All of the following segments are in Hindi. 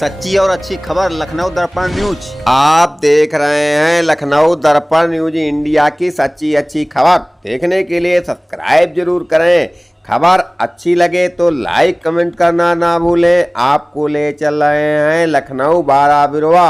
सच्ची और अच्छी खबर लखनऊ दर्पण न्यूज। आप देख रहे हैं लखनऊ दर्पण न्यूज इंडिया की सच्ची अच्छी खबर। देखने के लिए सब्सक्राइब जरूर करें। खबर अच्छी लगे तो लाइक कमेंट करना ना भूलें। आपको ले चल रहे हैं लखनऊ 12 बिरवा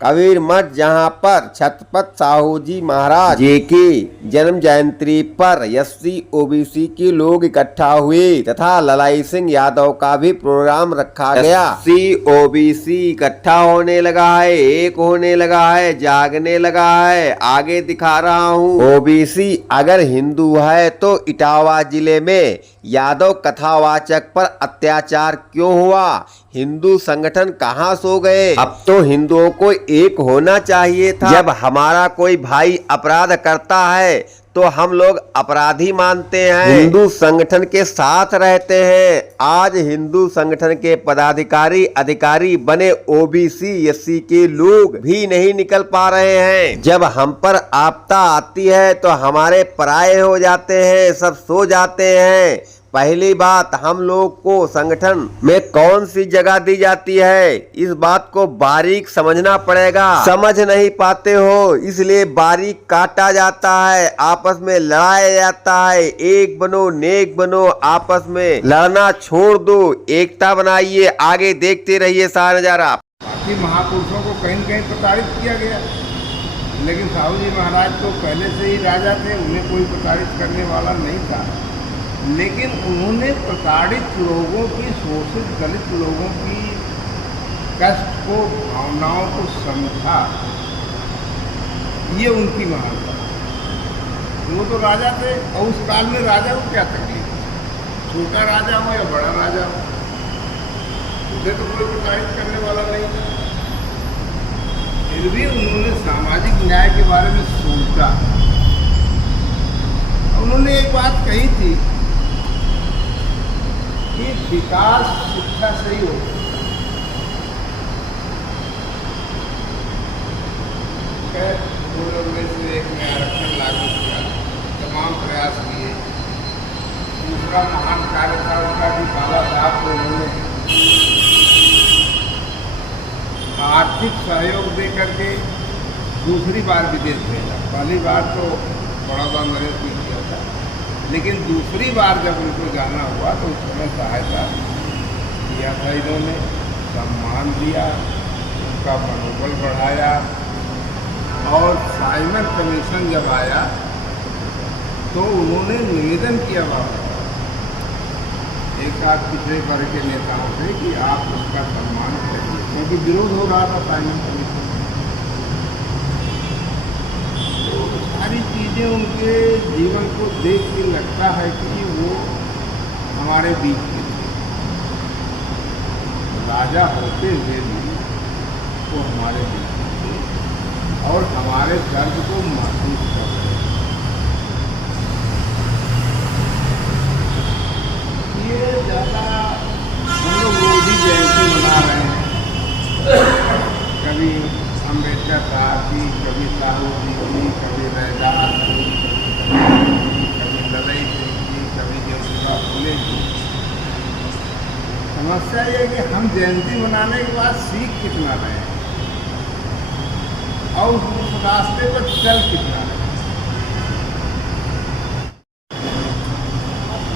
कबीर मठ, जहां पर छत्रपति साहू जी महाराज जी की जन्म जयंती पर एससी ओबीसी के लोग इकट्ठा हुए तथा ललाई सिंह यादव का भी प्रोग्राम रखा गया। एससी ओबीसी इकट्ठा होने लगा है, एक होने लगा है, जागने लगा है। आगे दिखा रहा हूँ। ओबीसी अगर हिंदू है तो इटावा जिले में यादव कथावाचक पर अत्याचार क्यों हुआ? हिंदू संगठन कहाँ सो गए? अब तो हिंदुओं को एक होना चाहिए था। जब हमारा कोई भाई अपराध करता है तो हम लोग अपराधी मानते हैं, हिंदू संगठन के साथ रहते हैं। आज हिंदू संगठन के पदाधिकारी अधिकारी बने ओबीसी एससी के लोग भी नहीं निकल पा रहे हैं। जब हम पर आपदा आती है तो हमारे पराये हो जाते हैं, सब सो जाते हैं। पहली बात, हम लोग को संगठन में कौन सी जगह दी जाती है, इस बात को बारीक समझना पड़ेगा। समझ नहीं पाते हो इसलिए बारीक काटा जाता है, आपस में लड़ाया जाता है। एक बनो नेक बनो, आपस में लड़ना छोड़ दो, एकता बनाइए, आगे देखते रहिए सारा नजारा। बाकी महापुरुषों को कहीं न कहीं प्रताड़ित किया गया, लेकिन साहू जी महाराज तो पहले से ही राजा थे, उन्हें कोई प्रताड़ित करने वाला नहीं था। लेकिन उन्होंने प्रताड़ित लोगों की, शोषित दलित लोगों की कष्ट को, भावनाओं को समझा। ये उनकी महानता। वो तो राजा थे और उस काल में राजा को क्या तकलीफ, छोटा राजा हो या बड़ा राजा हो, उसे तो कोई प्रताड़ित करने वाला नहीं था। फिर भी उन्होंने सामाजिक न्याय के बारे में सोचा। उन्होंने एक बात कही थी कि विकास शिक्षा से ही होता है। दो लोग में से एक में आरक्षण लागू किया, तमाम प्रयास किए। दूसरा महान कार्य था उनका कि बाबा साहब को उन्होंने आर्थिक सहयोग दे करके दूसरी बार विदेश भेजा। पहली बार तो बड़ौदा नरेश में किया था, लेकिन दूसरी बार जब उनको जाना हुआ तो उस समय सहायता किया था इन्होंने, सम्मान दिया, उनका मनोबल बढ़ाया। और साइमन कमीशन जब आया तो उन्होंने निवेदन किया बाबा एक आध पिछड़े वर्ग के नेताओं से कि आप उसका सम्मान करिए, क्योंकि विरोध हो रहा था साइमन कमीशन। सारी चीज़ें उनके जीवन को देख के लगता है कि वो हमारे बीच के थे। राजा होते हुए भी वो हमारे बीच के थे और हमारे दर्द को महसूस कर रहे हैं। ये ज़्यादा हम लोग रोज ही जयंती मना रहे हैं, कभी अम्बेडकर साहब की, कभी साहू जी की, कभी रैदास की, कभी ललाई सिंह की, कभी ज्योतिबा फुले की। समस्या ये है कि हम जयंती मनाने के बाद सीख कितना रहे हैं और उस रास्ते पर चल कितना रहे।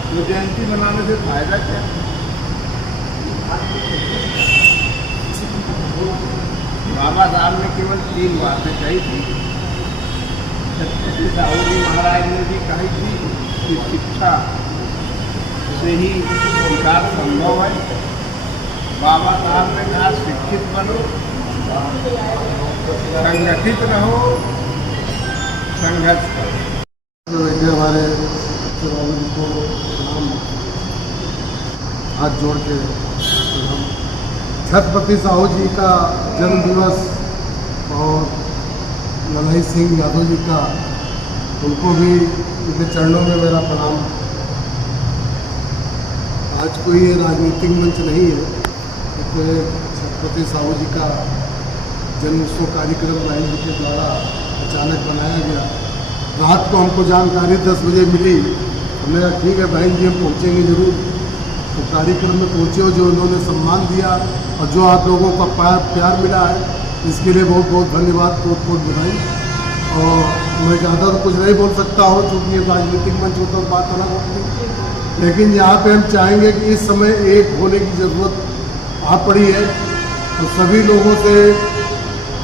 तो जयंती मनाने से फायदा क्या? बाबा साहब ने केवल 3 बातें कही थी। छत्रपति साहू जी महाराज ने भी कही थी कि शिक्षा से ही विकास संभव है। बाबा साहब ने कहा शिक्षित बनो, संगठित रहो, संघर्ष करो। हमारे को हाथ जोड़ के हम छत्रपति साहू जी का जन्म दिवस और ललाई सिंह यादव जी का, उनको भी उनके चरणों में मेरा प्रणाम। आज कोई राजनीतिक मंच नहीं है, तो छत्रपति साहू जी का जन्मोत्सव कार्यक्रम बहन जी के द्वारा अचानक बनाया गया। रात को हमको जानकारी 10 बजे मिली, हमने कहा ठीक है बहन जी हम पहुँचेंगे ज़रूर। तो कार्यक्रम में पहुँचे, जो उन्होंने सम्मान दिया और जो आप लोगों का प्यार मिला है इसके लिए बहुत बहुत धन्यवाद, बहुत बहुत बधाई। और मैं ज़्यादा तो कुछ नहीं बोल सकता हूँ क्योंकि ये राजनीतिक मंच होता है, बात अलग होती, लेकिन यहाँ पे हम चाहेंगे कि इस समय एक होने की ज़रूरत आ पड़ी है। तो सभी लोगों से,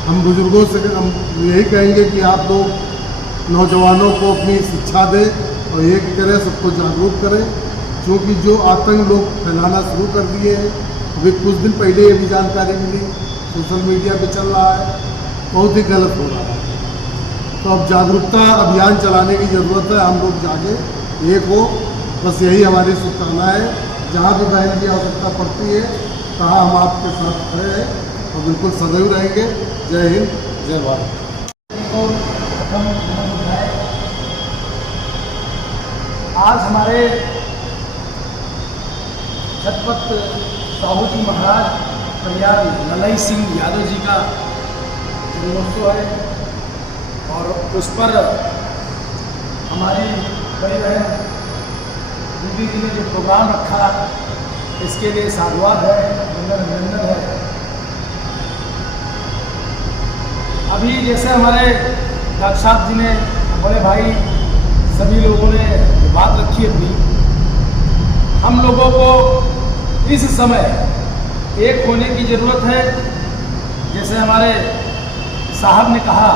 हम बुज़ुर्गों से हम यही कहेंगे कि आप लोग नौजवानों को अपनी शिक्षा दें और एक करें, सबको जागरूक करें, क्योंकि जो आतंक लोग फैलाना शुरू कर दिए हैं, अभी कुछ दिन पहले ये भी जानकारी मिली, सोशल मीडिया पे चल रहा है, बहुत ही गलत हो रहा है। तो अब जागरूकता अभियान चलाने की ज़रूरत है, हम लोग जागे, एक हो, बस यही हमारी शुभकामना है। जहाँ भी बहन की आवश्यकता पड़ती है कहाँ हम आपके साथ खड़े हैं और बिल्कुल सदैव रहेंगे। जय हिंद, जय भारत। आज हमारे छत्रपति साहू जी महाराज परियार ललई सिंह यादव जी का जन्मोत्सव है और उस पर हमारी बड़ी बहन दीदी जी ने जो प्रोग्राम रखा इसके लिए साधुवाद है, अभिनंदन है। अभी जैसे हमारे डॉक्टर साहब जी ने, बड़े भाई, सभी लोगों ने बात रखी अपनी, हम लोगों को इस समय एक होने की ज़रूरत है। जैसे हमारे साहब ने कहा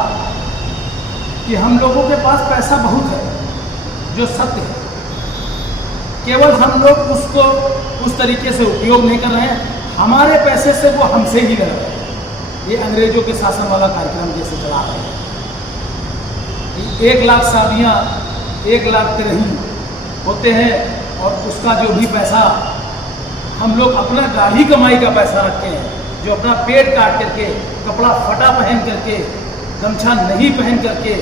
कि हम लोगों के पास पैसा बहुत है, जो सत्य है, केवल हम लोग उसको उस तरीके से उपयोग नहीं कर रहे हैं। हमारे पैसे से वो हमसे ही लड़ रहे हैं। ये अंग्रेजों के शासन वाला कार्यक्रम जैसे चला रहे हैं। 1 लाख शादियाँ 1 लाख तिरही होते हैं और उसका जो भी पैसा हम लोग अपना गाढ़ी कमाई का पैसा रखते हैं, जो अपना पेट काट करके, कपड़ा फटा पहन करके, गमछा नहीं पहन करके,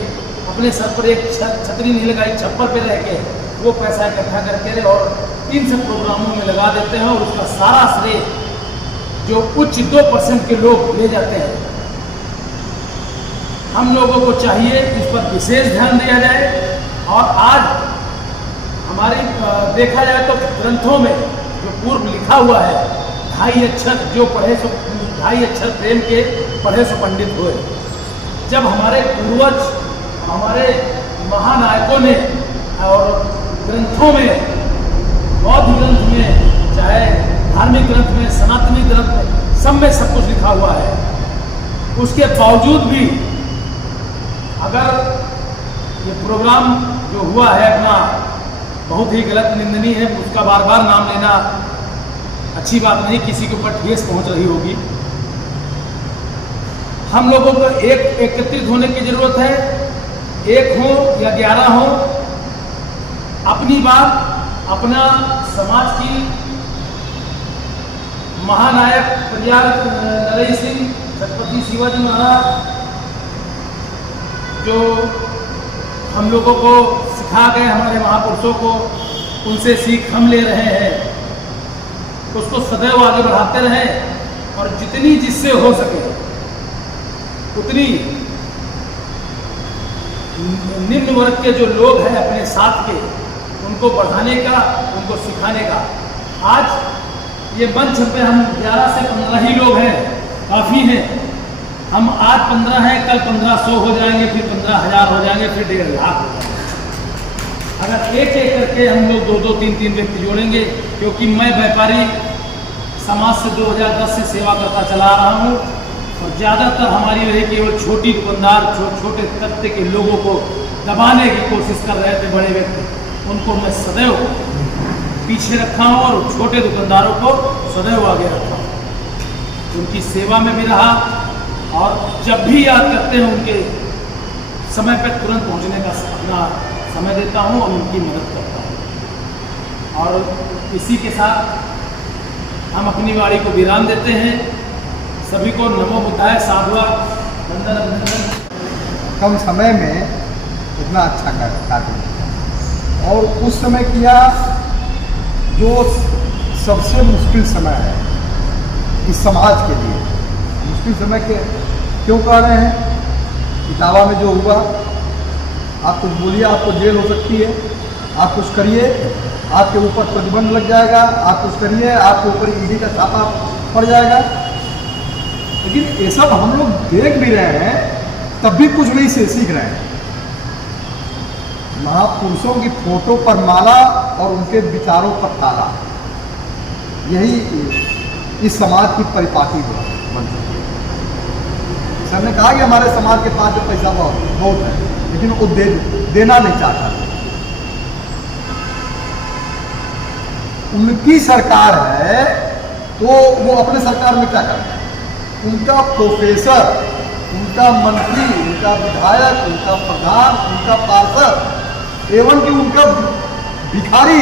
अपने सर पर एक छतरी नहीं लगाई, छप्पर पे रह के वो पैसा इकट्ठा करके और इन सब प्रोग्रामों में लगा देते हैं और उसका सारा श्रेय जो उच्च 2% के लोग ले जाते हैं। हम लोगों को चाहिए इस पर विशेष ध्यान दिया जाए। और आज हमारी देखा जाए तो ग्रंथों में जो पूर्व लिखा हुआ है, 2.5 अक्षर जो पढ़े सो 2.5 अक्षर प्रेम के पढ़े सो पंडित हुए। जब हमारे पूर्वज, हमारे महानायकों ने और ग्रंथों में, बौद्ध ग्रंथ में, चाहे धार्मिक ग्रंथ में, सनातनी ग्रंथ में, सब में सब कुछ लिखा हुआ है, उसके बावजूद भी अगर ये प्रोग्राम जो हुआ है अपना बहुत ही गलत, निंदनीय है, उसका बार बार नाम लेना अच्छी बात नहीं, किसी के ऊपर ठेस पहुंच रही होगी। हम लोगों को एकत्रित होने की जरूरत है, 1 हो या 11 हो, अपनी बात, अपना समाज की महानायक परियार ललई सिंह छत्रपति शिवाजी महाराज जो हम लोगों को सिखा गए, हमारे महापुरुषों को, उनसे सीख हम ले रहे हैं, उसको सदैव आगे बढ़ाते रहें और जितनी जिससे हो सके उतनी निम्न वर्ग के जो लोग हैं अपने साथ के, उनको बढ़ाने का, उनको सिखाने का। आज ये मंच पे हम 11 से 15 ही लोग हैं, काफ़ी हैं। हम आज 15 हैं, कल 1500 हो जाएंगे, फिर 15,000 हो जाएंगे, फिर 1.5 लाख हो जाएंगे। अगर एक एक करके हम लोग 2-2, 3-3 व्यक्ति जोड़ेंगे, क्योंकि मैं व्यापारी समाज से 2010 से सेवा करता चला रहा हूँ और ज़्यादातर हमारी रही केवल छोटी दुकानदार, छोटे तबके के लोगों को दबाने की कोशिश कर रहे थे बड़े व्यक्ति, उनको मैं सदैव पीछे रखा हूँ और छोटे दुकानदारों को सदैव आगे रखा हूँ। उनकी सेवा में भी रहा और जब भी याद करते हैं उनके समय पर तुरंत पहुँचने का अपना समय देता हूँ और उनकी मदद करता हूँ। और इसी के साथ हम अपनी वाणी को विराम देते हैं। सभी को नमो बुद्धाय, साधुवाद, वंदन, अभिनंदन। कम समय में इतना अच्छा कार्य किया और उस समय किया जो सबसे मुश्किल समय है इस समाज के लिए। मुश्किल समय के क्यों कह रहे हैं? इटावा में जो हुआ, आप कुछ बोलिए आपको जेल हो सकती है, आप कुछ करिए आपके ऊपर प्रतिबंध लग जाएगा, आप कुछ करिए आपके ऊपर ईडी का छापा पड़ जाएगा। लेकिन ये सब हम लोग देख भी रहे हैं, तब भी कुछ नहीं से सीख रहे हैं। महापुरुषों की फोटो पर माला और उनके विचारों पर ताला, यही इस समाज की परिपाटी बनती है। सर ने कहा कि हमारे समाज के पास जो पैसा बहुत है, लेकिन वो देना नहीं चाहता। उनकी सरकार है तो वो अपने सरकार में क्या करते हैं? उनका प्रोफेसर, उनका मंत्री, उनका विधायक, उनका प्रधान, उनका पार्षद, एवं कि उनका भिखारी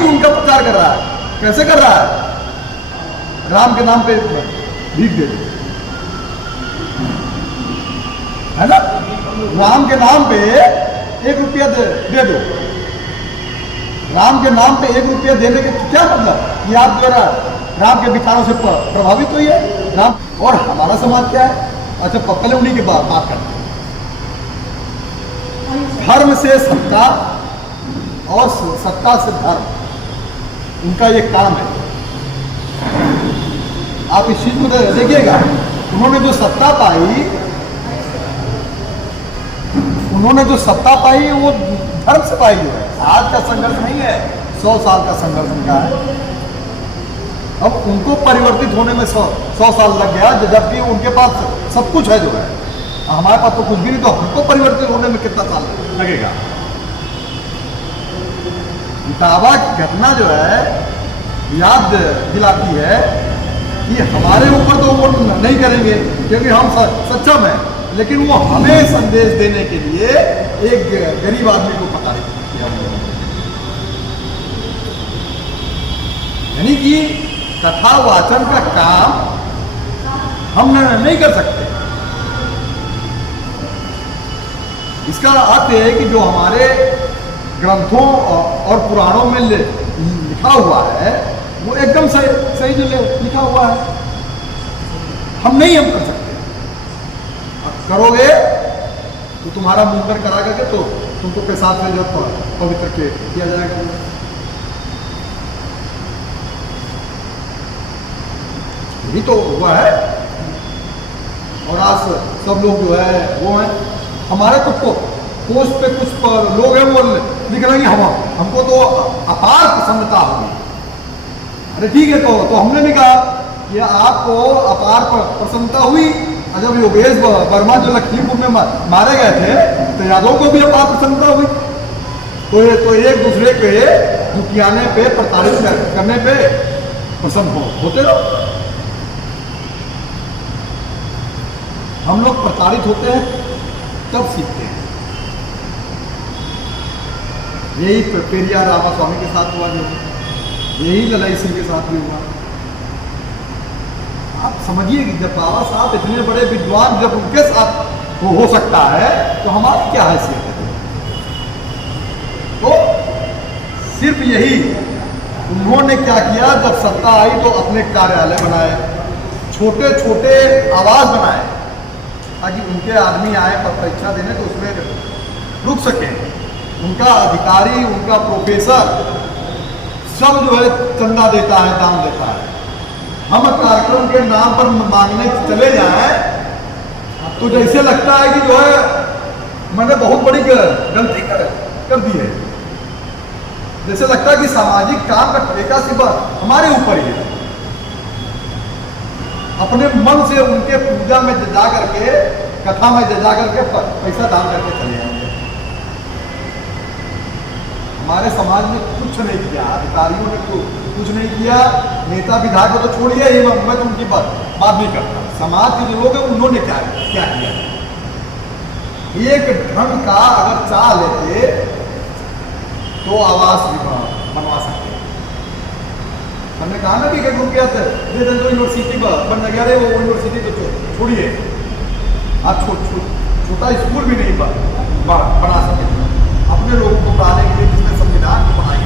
भी उनका प्रचार कर रहा है। कैसे कर रहा है? राम के नाम पे भीख दे दो, है ना? राम के नाम पे 1 रुपया दे दो। राम के नाम पे 1 रुपया देने के क्या मतलब कि आप जो राम के विचारों से प्रभावित हुई है राम। और हमारा समाज क्या है? अच्छा, पहले उन्हीं की बात करते हैं। धर्म से सत्ता और सत्ता से धर्म, उनका ये काम है। आप इस चीज को देखिएगा, उन्होंने जो सत्ता पाई वो धर्म से पाई है। आज का संघर्ष नहीं है, 100 साल का संघर्ष उनका है। अब उनको परिवर्तित होने में 100 साल लग गया, जबकि उनके पास सब कुछ है जो है। हमारे पास तो कुछ भी नहीं, तो हमको परिवर्तित होने में कितना साल लगेगा? दावा की घटना जो है याद दिलाती है कि हमारे ऊपर तो वो नहीं करेंगे क्योंकि हम सक्षम हैं, लेकिन वो हमें संदेश देने के लिए एक गरीब आदमी को प्रताड़ित किया। यानी कि कथा वाचन का काम हम नहीं कर सकते। इसका अर्थ है कि जो हमारे ग्रंथों और पुराणों में लिखा हुआ है वो एकदम सही जो लिखा हुआ है, हम कर सकते। करोगे तो तुम्हारा मुंडन करा करके तो तुमको पेशाब से जब पवित्र किया जाएगा। यही तो हुआ है। और आज सब लोग जो है वो है, हमारे तो पोस्ट पे कुछ लोग हैं वो लिख रहे हैं कि हमको तो अपार प्रसन्नता होगी। अरे ठीक है, तो हमने भी कहा कि आपको अपार प्रसन्नता हुई। जब योगेश वर्मा जो लखीमपुर में मारे गए थे तो यादव को भी अपार प्रसन्नता हुई। तो एक दूसरे के दुखियाने पे, प्रताड़ित करने पे प्रसन्न होते रहो। हम लोग प्रताड़ित होते हैं तब सीखते हैं। यही पेरियार रामास्वामी के साथ हुआ, जो यही ललाई सिंह के साथ भी हुआ। आप समझिए कि जब बाबा साहब इतने बड़े विद्वान जब उनके साथ हो सकता है तो हमारी क्या हैसियत है? तो सिर्फ यही उन्होंने क्या किया, जब सत्ता आई तो अपने कार्यालय बनाए, छोटे छोटे आवास बनाए ताकि उनके आदमी आए पर परीक्षा देने तो उसमें रुक सके। उनका अधिकारी, उनका प्रोफेसर सब जो है चंदा देता है, दाम देता है। हम कार्यक्रम के नाम पर मांगने चले जाएं तो जैसे लगता है कि जो है मैंने बहुत बड़ी गलती कर दी है। जैसे लगता है कि सामाजिक काम का ठेका सिर्फ हमारे ऊपर ही है। अपने मन से उनके पूजा में जा करके, कथा में जा करके पैसा दान करके चले जाएंगे। हमारे समाज में कुछ नहीं किया, अधिकारियों ने कुछ नहीं किया, नेता विधायक को तो छोड़िए, मैं तो उनकी बात नहीं करता। समाज के जो लोग हैं उन्होंने क्या किया? एक ढंग का अगर चाह लेते तो आवास भी बनवा सकते। हमने कहा ना कि एक रुपया दे दें तो यूनिवर्सिटी बन गया। वो यूनिवर्सिटी तो छोड़िए, आप छोटा स्कूल भी नहीं बना सके अपने लोगों को पढ़ाने के लिए, जिसने संविधान को बनाई।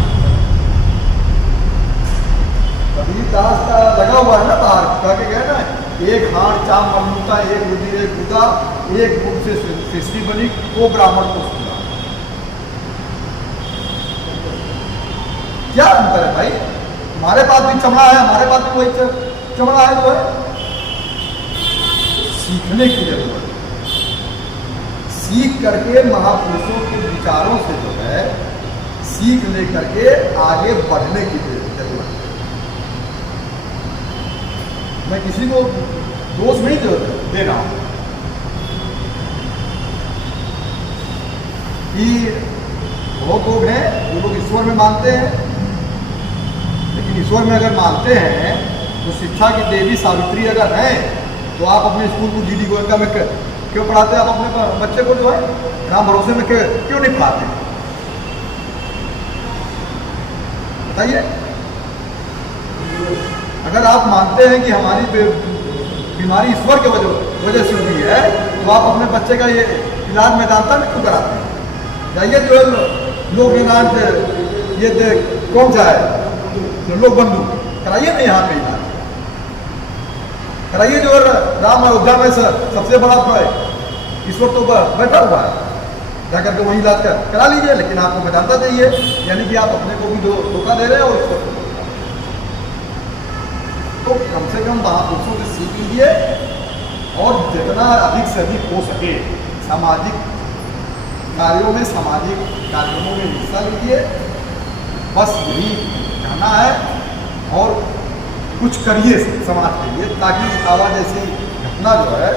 कबीरदास का लगा हुआ है ना बाहर, कह के गए ना, एक हाथ चाम मलूता, एक रुधिर एक गुदा, एक मुख से सृष्टि बनी, वो ब्राह्मण को सुना। क्या अंतर है भाई? हमारे पास भी चमड़ा है, हमारे पास भी वही चमड़ा है जो है सीखने की जरूरत है। सीख करके महापुरुषों के विचारों से जो है सीख ले करके आगे बढ़ने की जरूरत है। मैं किसी को दोष नहीं दे रहा हूं कि बहुत लोग हैं जो लोग ईश्वर में मानते हैं, लेकिन ईश्वर में अगर मानते हैं तो शिक्षा की देवी सावित्री अगर हैं तो आप अपने स्कूल को जीडी गोयनका में क्यों पढ़ाते हैं? आप अपने बच्चे को जो है राम भरोसे में क्यों नहीं पढ़ाते? बताइए। अगर आप मानते हैं कि हमारी बीमारी ईश्वर की वजह से हुई है तो आप अपने बच्चे का ये इलाज मैदानता में क्यों कराते हैं? जाइए जो लोग ये कौन सा है लोग बंधु कराइए ना यहाँ पे इलाज कराइए। जो राम अयोध्या में सबसे बड़ा ईश्वर तो बैठा हुआ है, जाकर के वही इलाज करा लीजिए, लेकिन आपको मैदानता चाहिए, यानी कि आप अपने को भी धोखा दे रहे हैं और ईश्वर को। तो कम से कम महापुरुषों से सीख लीजिए और जितना अधिक से अधिक हो सके सामाजिक कार्यों में, सामाजिक कार्यक्रमों में हिस्सा लीजिए। बस यही कहना है, और कुछ करिए समाज के लिए, ताकि आवाज जैसी घटना जो है